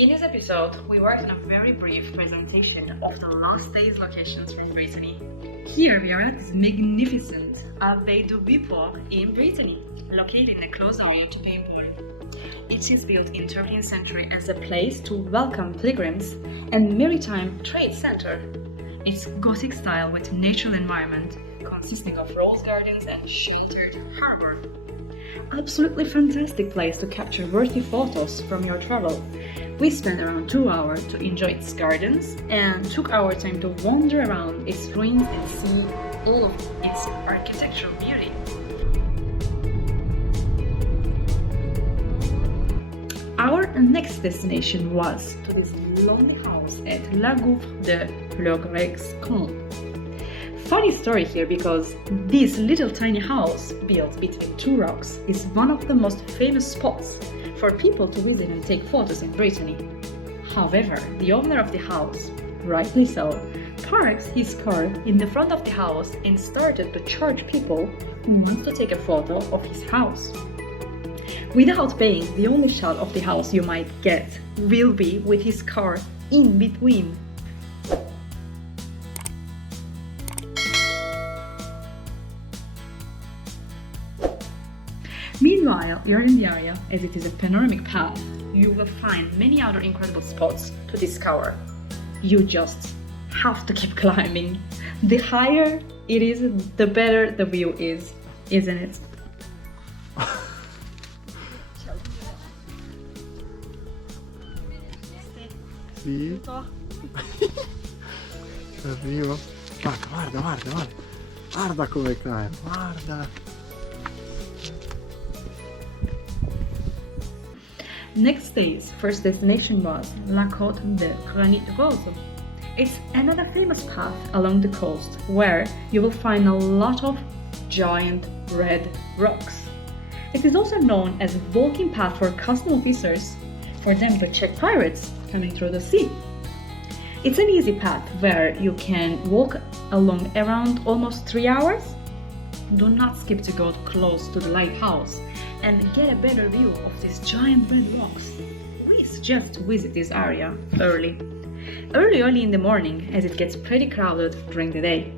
In this episode, we worked on a very brief presentation of the last day's locations from Brittany. Here we are at this magnificent Abbey in Brittany, located in a close area to Paimpol. It is built in 13th century as a place to welcome pilgrims and maritime trade center. Its Gothic style with natural environment consisting of rose gardens and sheltered harbor. Absolutely fantastic place to capture worthy photos from your travel. We spent around 2 hours to enjoy its gardens and took our time to wander around its ruins and see all of its architectural beauty. Our next destination was to this lonely house at Lagarcia. Funny story here because this little tiny house built between two rocks is one of the most famous spots for people to visit and take photos in Brittany. However, the owner of the house, rightly so, parks his car in the front of the house and started to charge people who want to take a photo of his house. Without paying, the only shot of the house you might get will be with his car in between. Meanwhile, you're in the area, as it is a panoramic path, you will find many other incredible spots to discover. You just have to keep climbing. The higher it is, the better the view is, isn't it? Sì. Arrivo. Guarda come cae, guarda. Next day's first destination was La Côte de Granit Rose. It's another famous path along the coast where you will find a lot of giant red rocks. It is also known as a walking path for custom officers for them to check pirates coming through the sea. It's an easy path where you can walk along around almost 3 hours. Do not skip to go close to the lighthouse and get a better view of these giant red rocks. We suggest to visit this area early in the morning, as it gets pretty crowded during the day.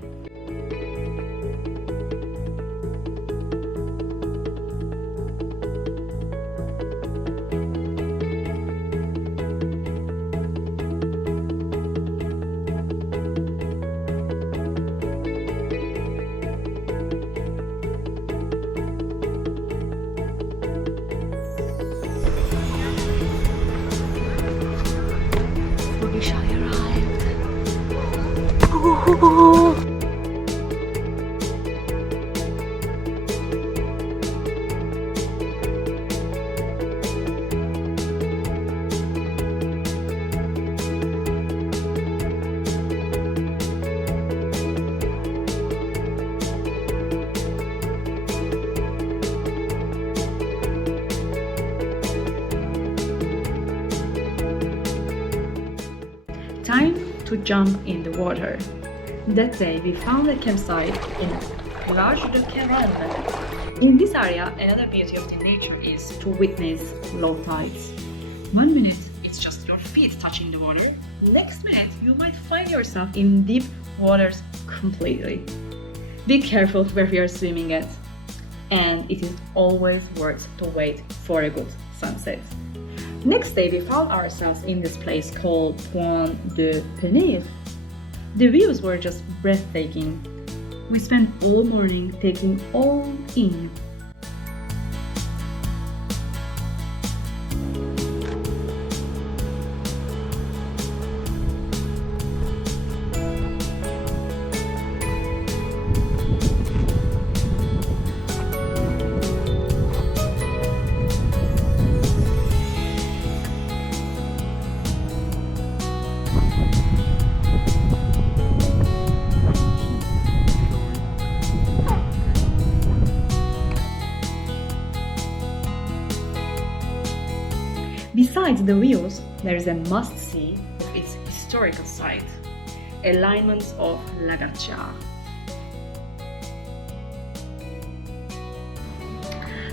Time to jump in the water. That day we found a campsite in Plage de Carême. In this area, another beauty of the nature is to witness low tides. 1 minute it's just your feet touching the water, next minute you might find yourself in deep waters completely. Be careful where you are swimming at, and it is always worth to wait for a good sunset. Next day we found ourselves in this place called Point de Penir. The views were just breathtaking. We spent all morning taking all in. Besides the views, there is a must-see of its historical site, alignments of Lagarcia.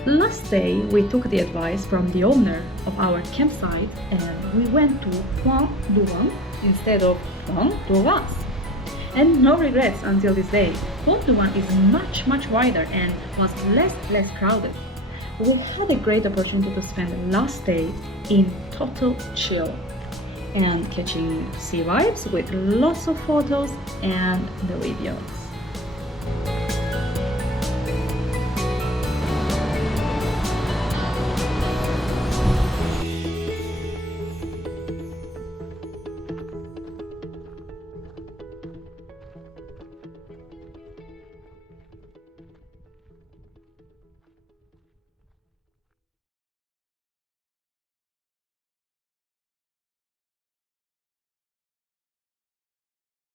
Last day, we took the advice from the owner of our campsite and we went to Point du Vent instead of Point du Vence. And no regrets until this day. Point du Vent is much wider and was less crowded. We had a great opportunity to spend the last day in total chill and catching sea vibes with lots of photos and the videos.